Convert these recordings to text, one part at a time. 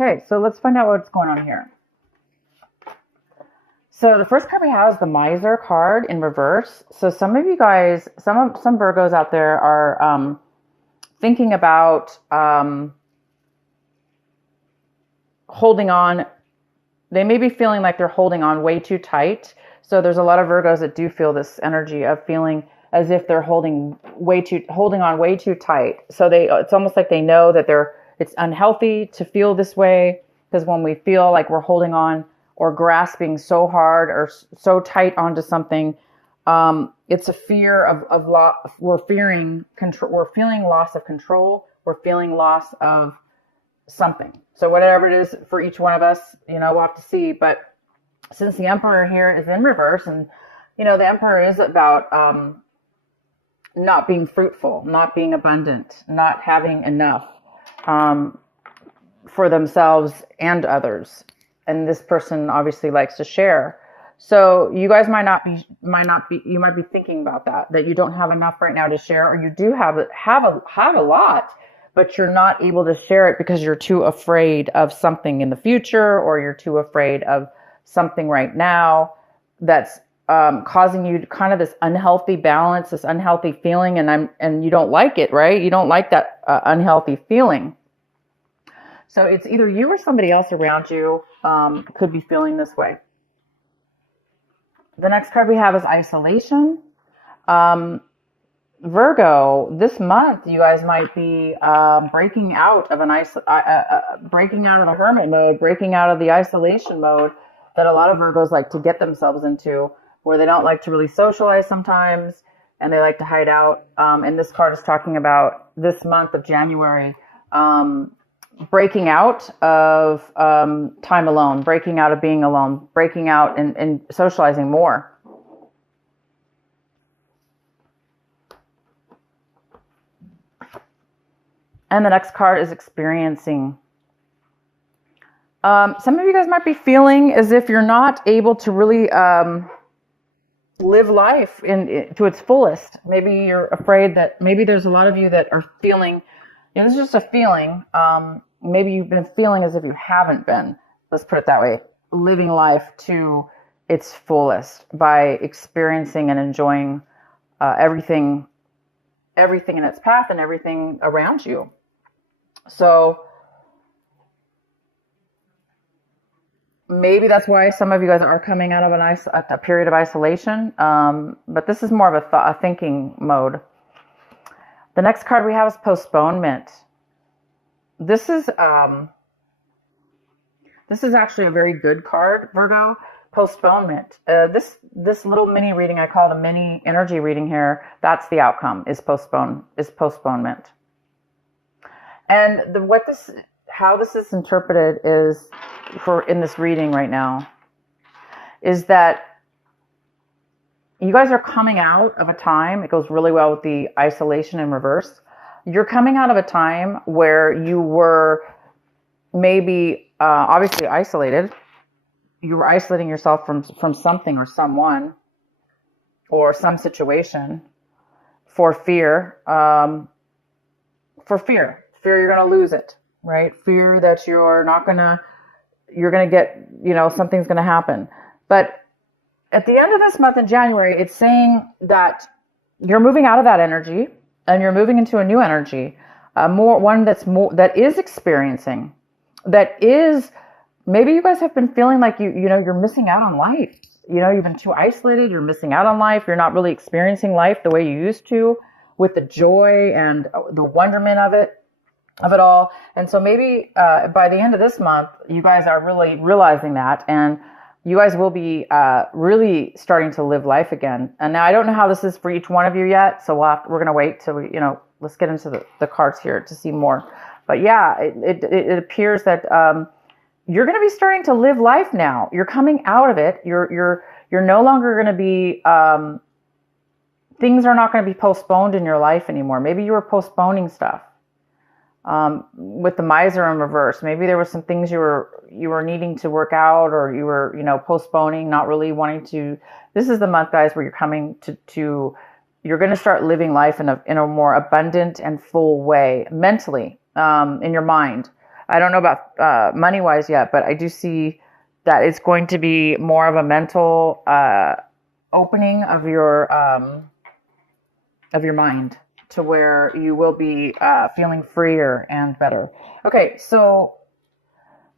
Okay, so let's find out what's going on here. So the first card we have is the Miser card in reverse. So some of you guys, some Virgos out there are thinking about holding on. They may be feeling like they're holding on way too tight. So there's a lot of Virgos that do feel this energy of feeling as if they're holding on way too tight. So it's almost like they know that it's unhealthy to feel this way, because when we feel like we're holding on or grasping so hard or so tight onto something, it's a fear of loss. We're fearing control. We're feeling loss of control. We're feeling loss of something. So whatever it is for each one of us, we'll have to see. But since the Emperor here is in reverse, and the Emperor is about not being fruitful, not being abundant, not having enough for themselves and others. And this person obviously likes to share. So you guys you might be thinking about that you don't have enough right now to share, or you do have a lot, but you're not able to share it because you're too afraid of something in the future, or you're too afraid of something right now that's causing you kind of this unhealthy balance, this unhealthy feeling, and you don't like it, right? You don't like that unhealthy feeling. So it's either you or somebody else around you could be feeling this way. The next card we have is isolation. Virgo, this month you guys might be breaking out of breaking out of the hermit mode, breaking out of the isolation mode that a lot of Virgos like to get themselves into, where they don't like to really socialize sometimes, and they like to hide out. And this card is talking about this month of January, breaking out of time alone, breaking out of being alone, breaking out and socializing more. And the next card is experiencing. Some of you guys might be feeling as if you're not able to really live life to its fullest. Maybe you're afraid that maybe there's a lot of you that are feeling, this is just a feeling. Maybe you've been feeling as if you haven't been, let's put it that way, living life to its fullest by experiencing and enjoying everything in its path and everything around you. So maybe that's why some of you guys are coming out of a period of isolation. But this is more of a thinking mode. The next card we have is postponement. This is actually a very good card, Virgo. Postponement. This little mini reading, I call it a mini energy reading here. That's the outcome, is postponement. And how this is interpreted is, in this reading right now, is that you guys are coming out of a time. It goes really well with the isolation in reverse. You're coming out of a time where you were maybe obviously isolated. You were isolating yourself from something or someone or some situation for fear. Fear you're going to lose it, right? Fear that you're going to get, something's going to happen. But at the end of this month in January, it's saying that you're moving out of that energy and you're moving into a new energy, that is experiencing, that is, maybe you guys have been feeling like you're missing out on life. You've been too isolated. You're missing out on life. You're not really experiencing life the way you used to, with the joy and the wonderment of it all. And so maybe by the end of this month, you guys are really realizing that, and you guys will be really starting to live life again. And now I don't know how this is for each one of you yet, so we're going to wait till let's get into the cards here to see more. But yeah, it appears that you're going to be starting to live life now. You're coming out of it. You're no longer going to be things are not going to be postponed in your life anymore. Maybe you were postponing stuff. With the Miser in reverse, maybe there were some things you were needing to work out, or you were, postponing, not really wanting to. This is the month, guys, where you're coming to you're going to start living life in a more abundant and full way, mentally, in your mind. I don't know about money-wise yet, but I do see that it's going to be more of a mental opening of your mind to where you will be feeling freer and better. Okay, so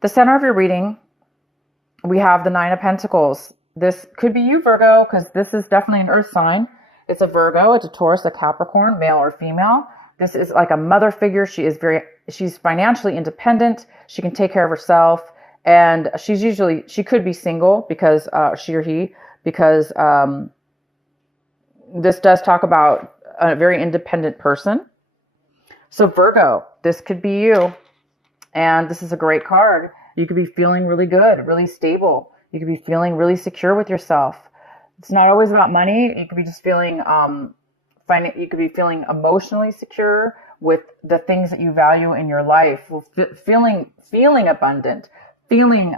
the center of your reading, we have the Nine of Pentacles. This could be you, Virgo, because this is definitely an earth sign. It's a Virgo, it's a Taurus, a Capricorn, male or female. This is like a mother figure. She's financially independent. She can take care of herself. And she could be single because, she or he, because this does talk about a very independent person. So Virgo, this could be you. And this is a great card. You could be feeling really good, really stable. You could be feeling really secure with yourself. It's not always about money. You could be just feeling, you could be feeling emotionally secure with the things that you value in your life. Feeling abundant, feeling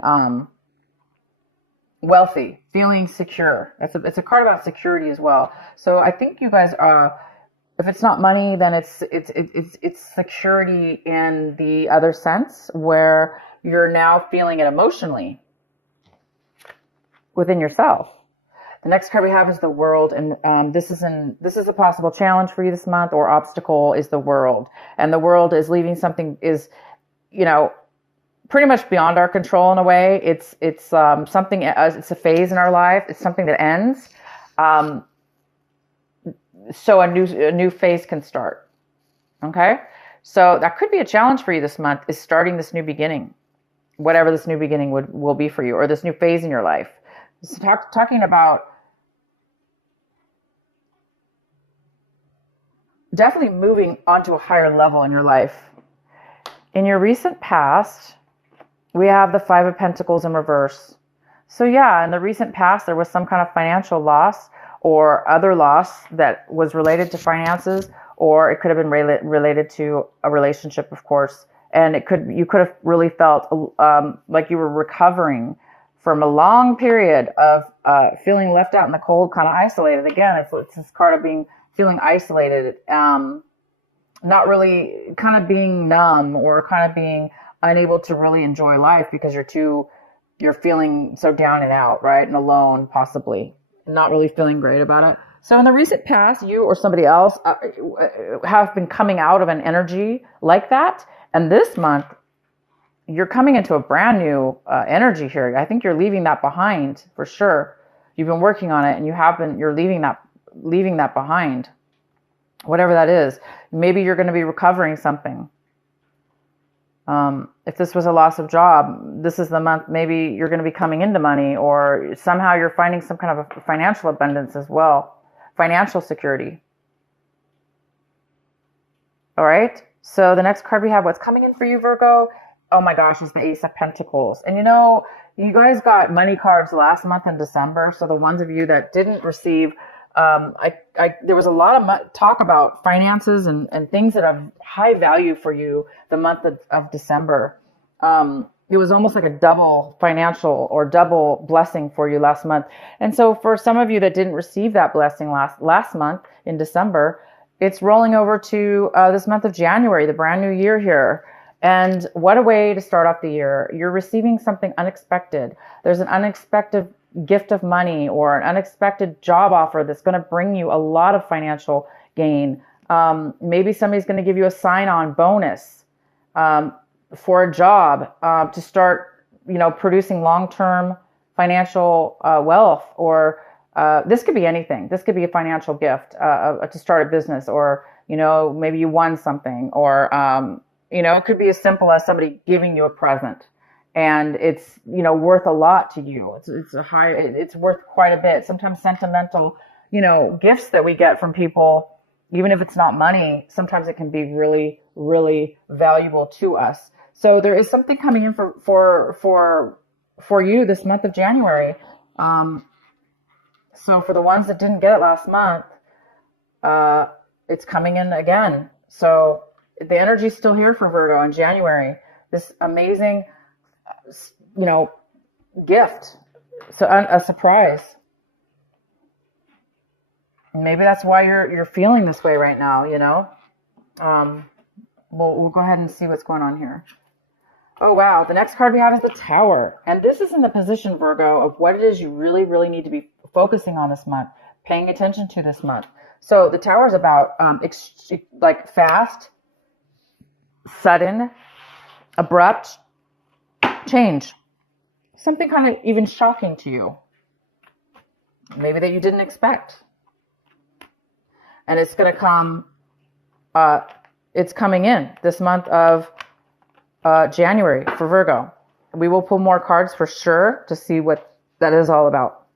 wealthy, feeling secure. It's a card about security as well. So I think you guys are. If it's not money, then it's security in the other sense, where you're now feeling it emotionally within yourself. The next card we have is the World, and this is a possible challenge for you this month, or obstacle is the World, and the World is leaving something pretty much beyond our control in a way. It's something. It's a phase in our life. It's something that ends. So a new phase can start. Okay, so that could be a challenge for you this month, is starting this new beginning, whatever this new beginning will be for you, or this new phase in your life. So talking about definitely moving onto a higher level in your life. In your recent past, we have the Five of Pentacles in reverse. So yeah, in the recent past, there was some kind of financial loss or other loss that was related to finances, or it could have been related to a relationship, of course. And you could have really felt like you were recovering from a long period of feeling left out in the cold, kind of isolated. Again, it's this card of feeling isolated, not really, kind of being numb, or kind of being unable to really enjoy life because you're feeling so down and out, right? And alone, possibly. Not really feeling great about it. So in the recent past, you or somebody else have been coming out of an energy like that. And this month, you're coming into a brand new energy here. I think you're leaving that behind for sure. You've been working on it, and you're leaving that behind. Whatever that is. Maybe you're going to be recovering something. If this was a loss of job, this is the month maybe you're going to be coming into money, or somehow you're finding some kind of a financial abundance as well. Financial security. All right. So the next card we have, what's coming in for you, Virgo? Oh my gosh, is the Ace of Pentacles. And you guys got money cards last month in December. So the ones of you that didn't receive, there was a lot of talk about finances and things that have high value for you the month of December. It was almost like a double financial or double blessing for you last month. And so for some of you that didn't receive that blessing last month in December, it's rolling over to this month of January, the brand new year here. And what a way to start off the year. You're receiving something unexpected. There's an unexpected gift of money or an unexpected job offer that's going to bring you a lot of financial gain. Maybe somebody's going to give you a sign-on bonus for a job to start, producing long-term financial wealth. Or this could be anything. This could be a financial gift to start a business, or maybe you won something, or it could be as simple as somebody giving you a present. And it's, worth a lot to you. It's worth quite a bit. Sometimes sentimental, gifts that we get from people, even if it's not money, sometimes it can be really, really valuable to us. So there is something coming in for you this month of January. So for the ones that didn't get it last month, it's coming in again. So the energy is still here for Virgo in January. This amazing, gift. So a surprise. Maybe that's why you're feeling this way right now, We'll go ahead and see what's going on here. Oh, wow. The next card we have is the Tower. And this is in the position, Virgo, of what it is you really, really need to be focusing on this month, paying attention to this month. So the Tower is about like fast, sudden, abrupt change. Something kind of even shocking to you. Maybe that you didn't expect. And it's going to come, it's coming in this month of January for Virgo. We will pull more cards for sure to see what that is all about.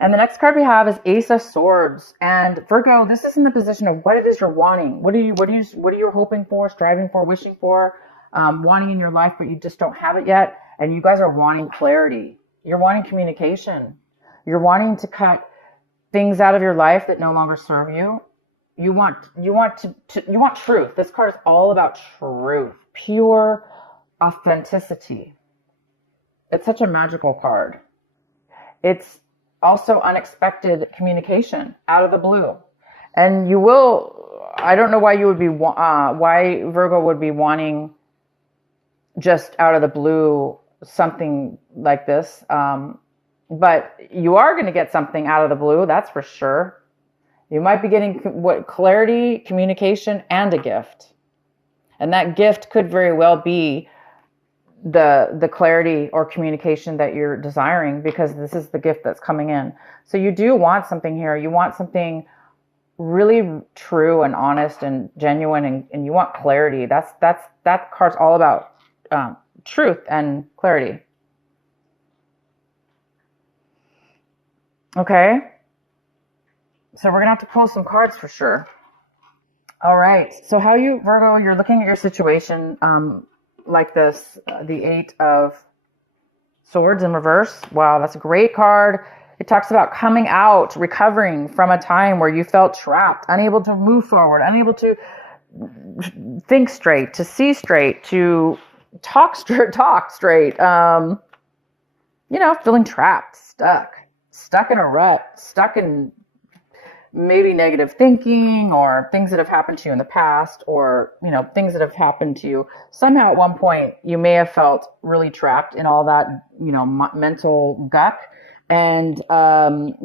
And the next card we have is Ace of Swords. And Virgo, this is in the position of what it is you're wanting. What are you hoping for, striving for, wishing for, wanting in your life, but you just don't have it yet. And you guys are wanting clarity. You're wanting communication. You're wanting to cut things out of your life that no longer serve you. You want truth. This card is all about truth, pure authenticity. It's such a magical card. It's also unexpected communication out of the blue. And I don't know why why Virgo would be wanting just out of the blue something like this. But you are going to get something out of the blue, that's for sure. You might be getting clarity, communication, and a gift. And that gift could very well be the clarity or communication that you're desiring, because this is the gift that's coming in. So you do want something here. You want something really true and honest and genuine, and you want clarity. That card's all about truth and clarity. Okay. So we're going to have to pull some cards for sure. All right. So Virgo, you're looking at your situation like this, the Eight of Swords in reverse. Wow, that's a great card. It talks about coming out, recovering from a time where you felt trapped, unable to move forward, unable to think straight, to see straight, to talk straight. Feeling trapped, stuck in a rut, stuck in maybe negative thinking, or things that have happened to you in the past, or, things that have happened to you. Somehow at one point, you may have felt really trapped in all that, mental guck. And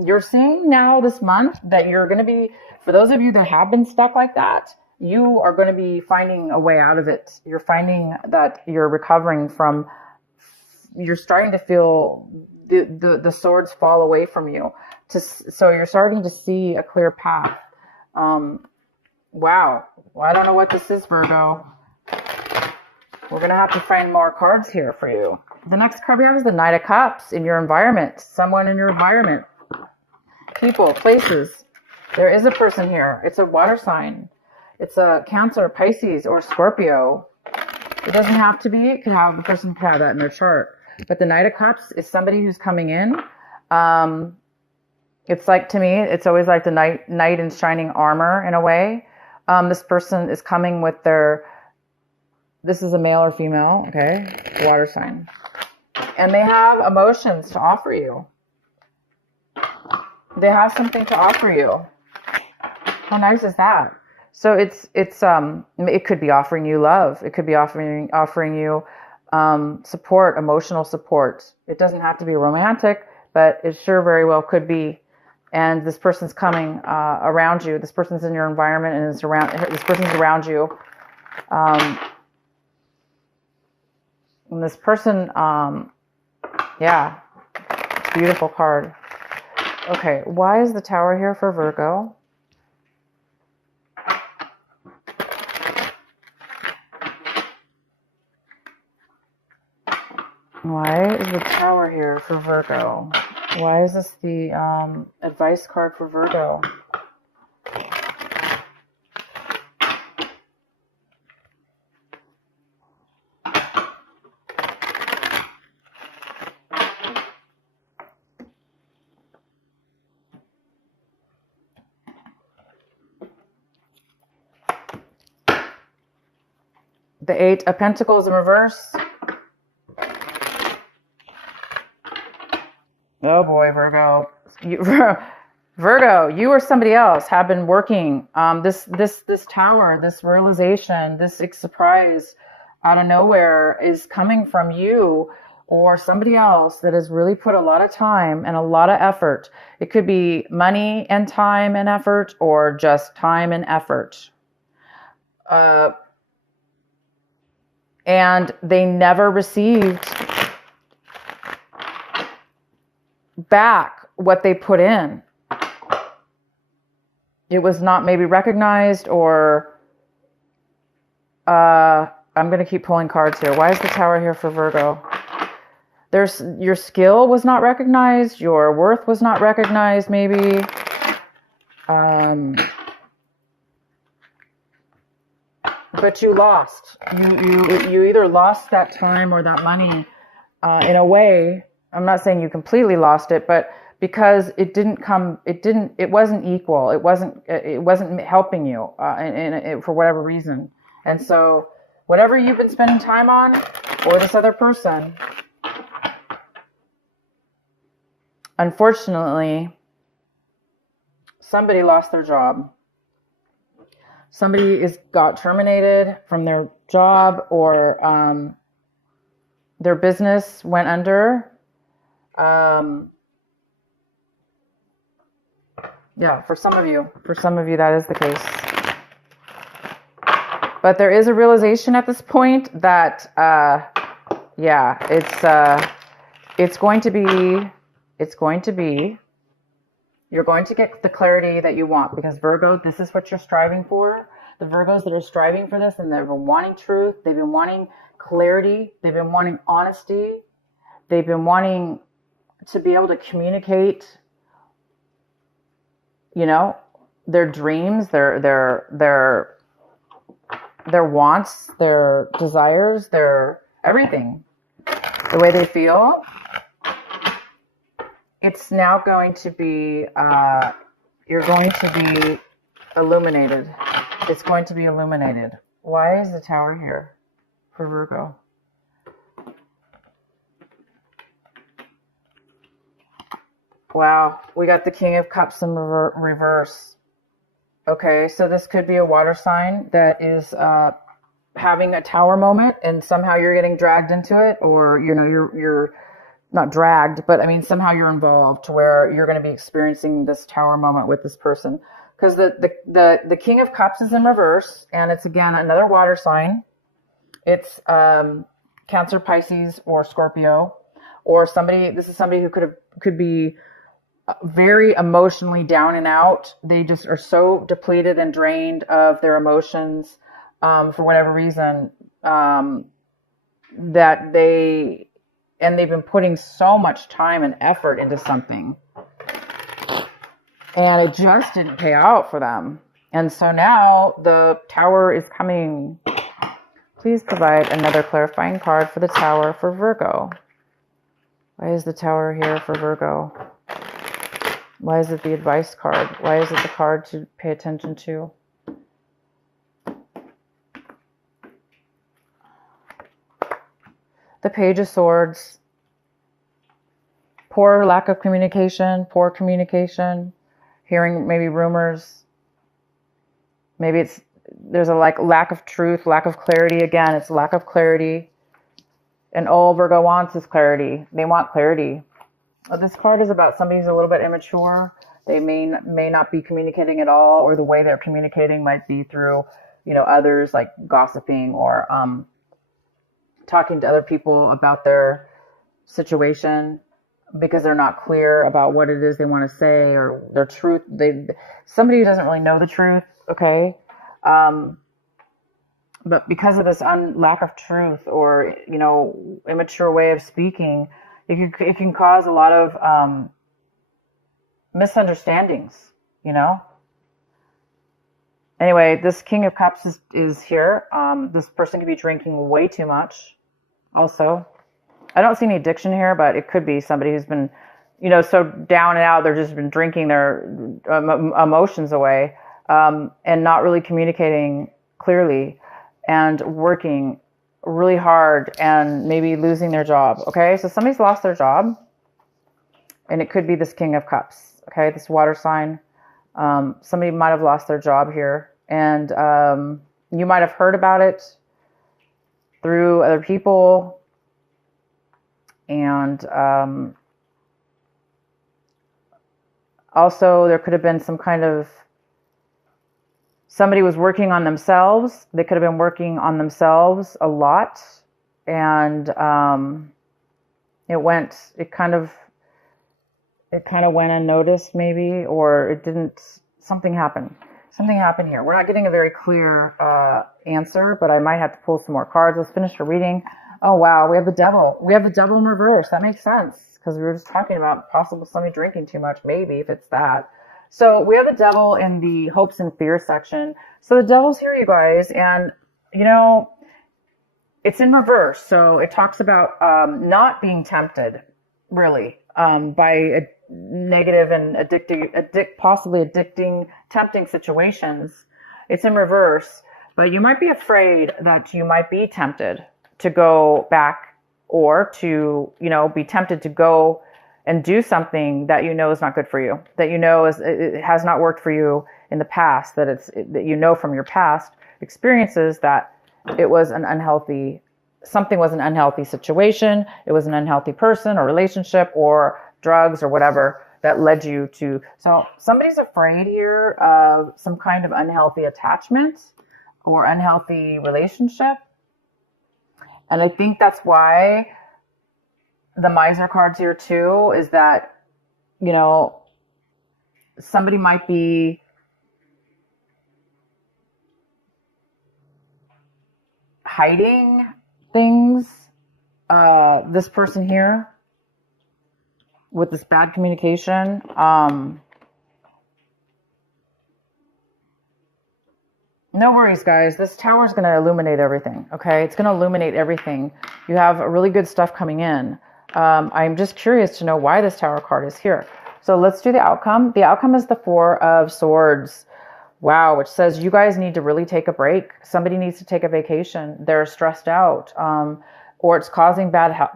you're seeing now this month that you're going to be, for those of you that have been stuck like that, you are going to be finding a way out of it. You're finding that you're recovering from, you're starting to feel the swords fall away from you. So you're starting to see a clear path. Wow. Well, I don't know what this is, Virgo. We're going to have to find more cards here for you. The next card we have is the Knight of Cups. In your environment, someone in your environment, people, places. There is a person here. It's a water sign. It's a Cancer, Pisces, or Scorpio. It doesn't have to be. The person could have that in their chart. But the Knight of Cups is somebody who's coming in. It's like, to me, it's always like the knight in shining armor in a way. This person is coming with this is a male or female, okay? Water sign. And they have emotions to offer you. They have something to offer you. How nice is that? So it could be offering you love. It could be offering you support, emotional support. It doesn't have to be romantic, but it sure very well could be. And this person's coming around you. This person's in your environment, and this person's around you. And this person, yeah, it's a beautiful card. Okay, why is the Tower here for Virgo? Why is the Tower here for Virgo? Why is this the advice card for Virgo? The Eight of Pentacles in reverse. Oh boy, Virgo. Virgo, you or somebody else have been working this Tower, this realization, this surprise out of nowhere is coming from you or somebody else that has really put a lot of time and a lot of effort. It could be money and time and effort, or just time and effort. And they never received back what they put in. It was not maybe recognized, or I'm going to keep pulling cards here. Why is the Tower here for Virgo? Your skill was not recognized. Your worth was not recognized, maybe. But you lost. You either lost that time or that money in a way. I'm not saying you completely lost it, but because it wasn't equal. It wasn't helping you for whatever reason. And so whatever you've been spending time on, or this other person, unfortunately, somebody lost their job. Somebody got terminated from their job, or their business went under. Yeah, for some of you that is the case. But there is a realization at this point that, it's going to be, you're going to get the clarity that you want, because Virgo, this is what you're striving for. The Virgos that are striving for this, and they've been wanting truth, they've been wanting clarity, they've been wanting honesty, they've been wanting to be able to communicate, their dreams, their wants, their desires, their everything, the way they feel. It's now going to be, you're going to be illuminated. It's going to be illuminated. Why is the Tower here for Virgo? Wow, we got the King of Cups in reverse. Okay, so this could be a water sign that is having a tower moment, and somehow you're getting dragged into it, or you're not dragged, but I mean somehow you're involved to where you're going to be experiencing this tower moment with this person. Because the King of Cups is in reverse, and it's again another water sign. It's Cancer, Pisces, or Scorpio, or somebody. This is somebody who could be very emotionally down and out. They just are so depleted and drained of their emotions for whatever reason, that they've been putting so much time and effort into something, and it just didn't pay out for them. And so now the Tower is coming. Please provide another clarifying card for the Tower for Virgo. Why is the Tower here for Virgo? Why is it the advice card? Why is it the card to pay attention to? The Page of Swords. Poor lack of communication, hearing maybe rumors. Maybe there's a lack of truth, lack of clarity. Again, it's lack of clarity. And all Virgo wants is clarity. They want clarity. This card is about somebody who's a little bit immature. They may not be communicating at all, or the way they're communicating might be through, others, like gossiping, or talking to other people about their situation, because they're not clear about what it is they want to say, or their truth. Somebody who doesn't really know the truth, okay? But because of this lack of truth, or, immature way of speaking, it can cause a lot of misunderstandings, Anyway, this King of Cups is here. This person could be drinking way too much also. I don't see any addiction here, but it could be somebody who's been, so down and out, they've just been drinking their emotions away, and not really communicating clearly, and working really hard, and maybe losing their job. Okay, so somebody's lost their job, and it could be this King of Cups. Okay, this water sign. Somebody might have lost their job here, and you might have heard about it. through other people. And also there could have been some kind of, somebody was working on themselves. They could have been working on themselves a lot. And it kind of went unnoticed maybe, or it didn't, something happened here. We're not getting a very clear answer, but I might have to pull some more cards. Let's finish the reading. Oh wow, we have the devil in reverse. That makes sense, because we were just talking about possible somebody drinking too much, maybe, if it's that. So we have the devil in the hopes and fears section. So the devil's here, you guys, and it's in reverse. So it talks about not being tempted, really, by negative and possibly addicting, tempting situations. It's in reverse, but you might be afraid that you might be tempted to go back, or to, be tempted to go and do something that is not good for you, that it has not worked for you in the past, that from your past experiences that it was something was an unhealthy situation, it was an unhealthy person or relationship or drugs or whatever that led you to. So somebody's afraid here of some kind of unhealthy attachment or unhealthy relationship. And I think that's why the miser card's here too, is that, somebody might be hiding things. This person here with this bad communication. No worries, guys. This tower is going to illuminate everything. Okay. It's going to illuminate everything. You have really good stuff coming in. I'm just curious to know why this tower card is here. So let's do the outcome. The outcome is the Four of Swords. Wow. Which says you guys need to really take a break. Somebody needs to take a vacation. They're stressed out. Or it's causing bad health.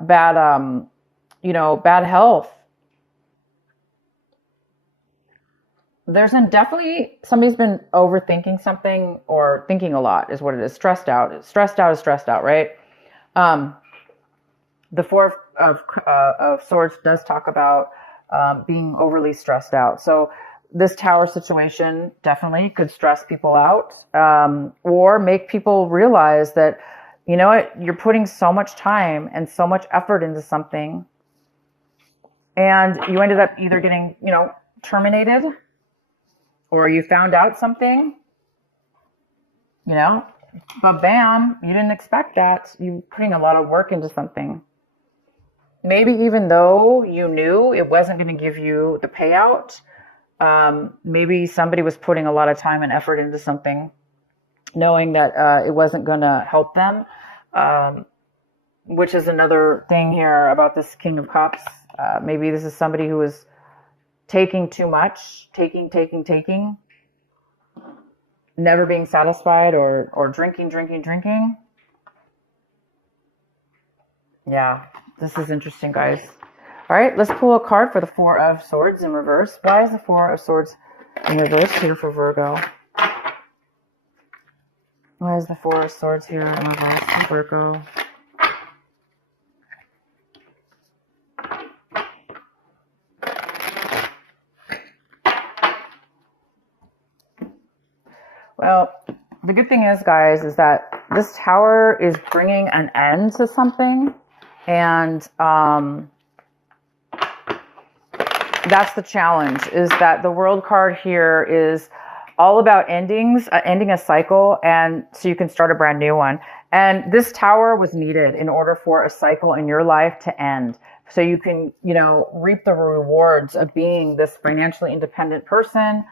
There's definitely, somebody's been overthinking something, or thinking a lot is what it is. Stressed out is stressed out, right? The Four of Swords does talk about being overly stressed out. So this tower situation definitely could stress people out, or make people realize that, you're putting so much time and so much effort into something, and you ended up either getting, terminated, or you found out something, but bam, you didn't expect that. You're putting a lot of work into something. Maybe even though you knew it wasn't going to give you the payout, maybe somebody was putting a lot of time and effort into something, knowing that it wasn't going to help them, which is another thing here about this King of Cups. Maybe this is somebody who is taking too much, taking, never being satisfied, or drinking. Yeah, this is interesting, guys. All right, let's pull a card for the Four of Swords in reverse. Why is the Four of Swords in reverse here for Virgo? Why is the Four of Swords here in reverse for Virgo? Well, the good thing is, guys, is that this tower is bringing an end to something. And that's the challenge, is that the World card here is all about endings, ending a cycle, and so you can start a brand new one. And this tower was needed in order for a cycle in your life to end. So you can, reap the rewards of being this financially independent person,